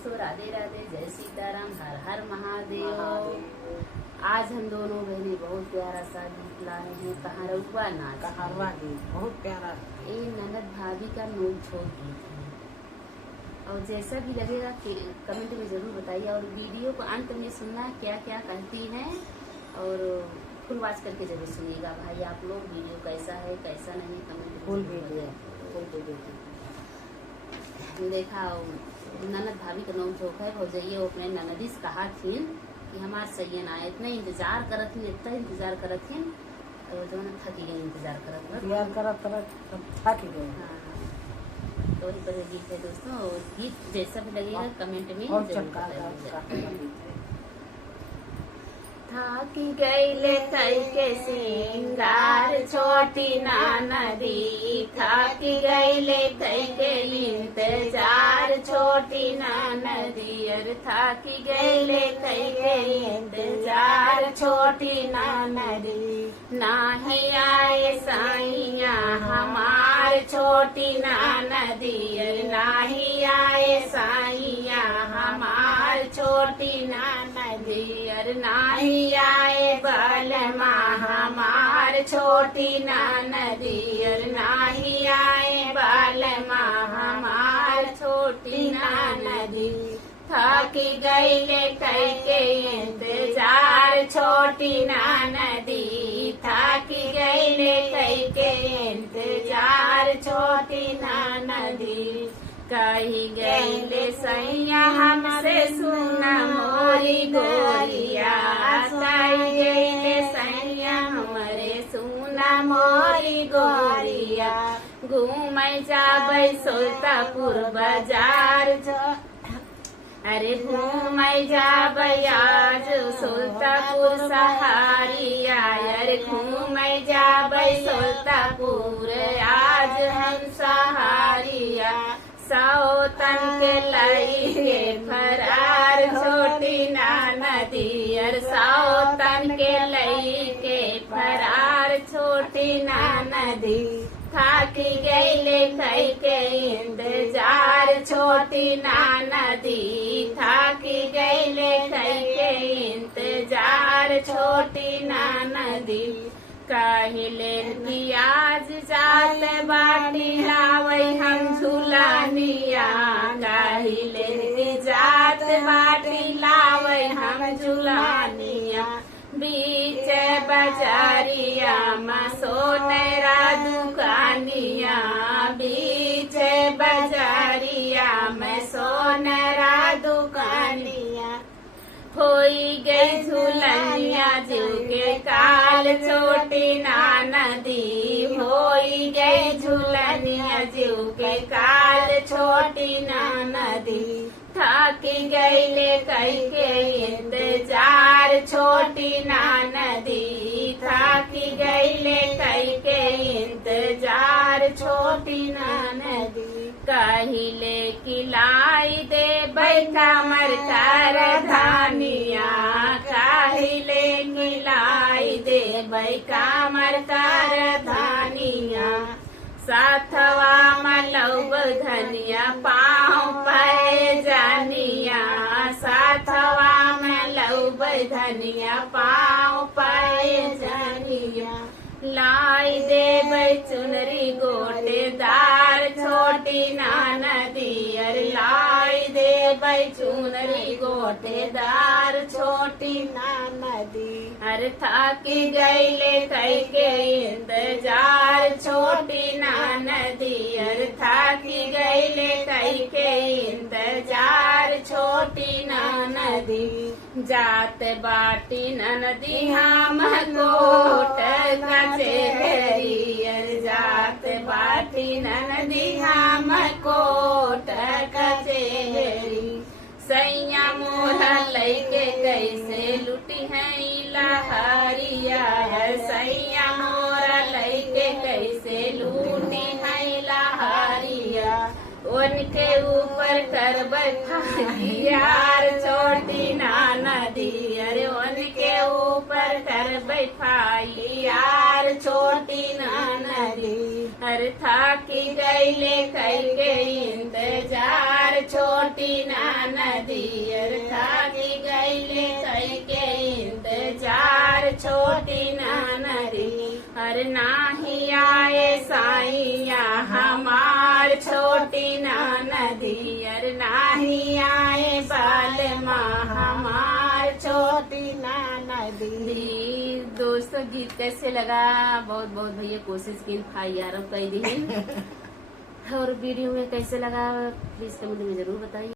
दोस्तों, राधे राधे, जय सीताराम, हर हर महादेव। आज हम दोनों बहनें बहुत प्यारा सा गीत लाए हैं, कहारवा नाच। कहारवा गीत बहुत प्यारा। ये ननद भाभी का नोक झोंक गीत है और जैसा भी लगेगा कमेंट में जरूर बताइए। और वीडियो को अंत में सुनना क्या क्या कहती हैं और फुल वॉच करके जरूर सुनिएगा भाई आप लोग। वीडियो कैसा है कैसा नहीं कमेंट फुल में वीडियो देखा। ननद भाभी का नोक झोंक है। भौजैया वो अपने ननदिस कहा थी कि हमार सैयन आए, इतना इंतजार करत थी, इतना इंतजार करत थी और जो है थकी गई इंतजार करत थक गए। हाँ, तो वही पर गीत है दोस्तों। गीत जैसा भी लगेगा कमेंट में और जरूर चमका बताइएगा। थाकी गईले कैके सिंगार छोटी नदी, थाकी गईले कैके इंतजार छोटी नदी, अरे थाकी गईले कैके इंतजार छोटी नदी। नाही आए साइया हमार छोटी नदी, अरे नाही आए साइया हमार छोटी नदी, अरे नाही आए बलमा हमार छोटी नदी, अरे नाही आए बलमा हमार छोटी नदी। थकी गईले कैके इंतजार छोटी नदी, थकी गईले कैके इंतजार छोटी नदी। कही गईले सैया हमसे सुना मोरी गोरिया, कही गईले सैया हमरे सुना मोरी गोरिया। घूमै जाबै सुल्तापुर बाजार, अरे घूमै जाबै आज सुल्तापुर सहारिया, अरे घूमै जाबै सुल्तापुर आज हम सहारिया। सौतन के लई के फरार छोटी नदी, अरे सौतन के लई के फरार छोटी नदी। थाकी गईले कैके इंतजार छोटी नदी, थाकी गईले कैके इंतजार छोटी नदी। कहिले कि आज जात बाटी लावै हम झुलानिया, कहिले कि जात बाटी लावै हम झुलानिया। बीच बाजारिया में सोनेरा दुकानिया, बीच बाजारिया में सोनेरा दुकानिया। होई गई झुलनिया जीव के काल छोटी नदी, होई गई झुलनिया जीव के काल छोटी नदी। थाकी गईले कैके इंतजार छोटी नदी, थाकी गईले कैके इंतजार छोटी नदी। कहिले किलाई दे कमर कर धानिया, कहिले किलाई दे कमर कर धानिया। साथवा मलौब धनिया पाँव पे जानिया, साथवा मलौब धनिया पाँव पे जानिया। लाई देबै चुनरी गोटेदार छोटी नदी, अरे लाई देबै चुनरी गोटेदार छोटी नदी। अरे थाकी गईले कैके इंतजार छोटी नदी, अरे थाकी गईले कैके इंतजार छोटी नदी। जात बाटी नदी हम कोट कचहरी, अरे जात बाटी नदी हम कोट कचहरी। सैया मोरा लैके कैसे लुटी है लहरिया, सैया मोरा लैके कैसे लूटी है लहरिया। उनके ऊपर करब यार छोटी नदी, अरे उनके ऊपर करब बैठाई यार छोटी नदी हर थाकी गईले करके इंतजार छोटी नदी हर थाकी गईले करके इंतजार छोटी नदी हर नाही आए साइया हमार छोटी नदी हर नाही आए बालमा हमार छोटी नदी। दोस्तों गीत कैसे लगा? बहुत बहुत भैया कोशिश की यार कई दिन और वीडियो में कैसे लगा प्लीज कमेंट में जरूर बताइए।